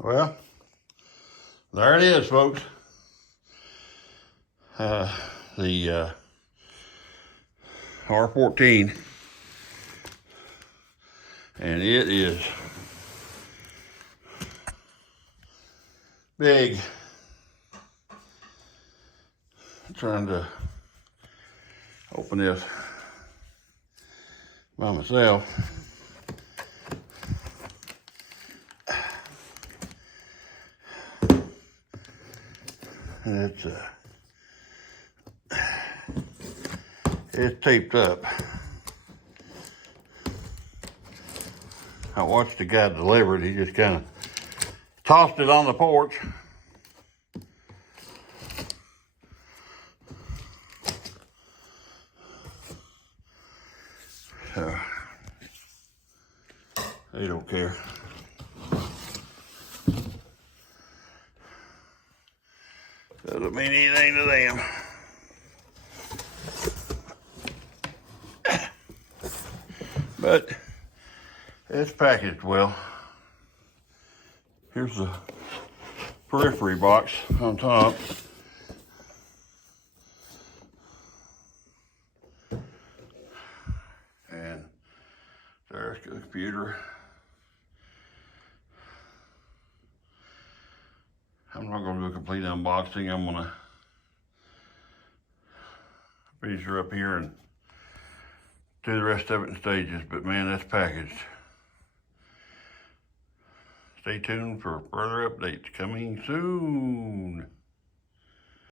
Well, there it is, folks. The R-14, and it is big. I'm trying to open this by myself. And it's taped up. I watched the guy deliver it. He just kind of tossed it on the porch. So, they don't care. Doesn't mean anything to them. But it's packaged well. Here's the periphery box on top. And there's the computer. I'm not gonna do a complete unboxing. I'm gonna finish her up here and do the rest of it in stages, but man, that's packaged. Stay tuned for further updates coming soon.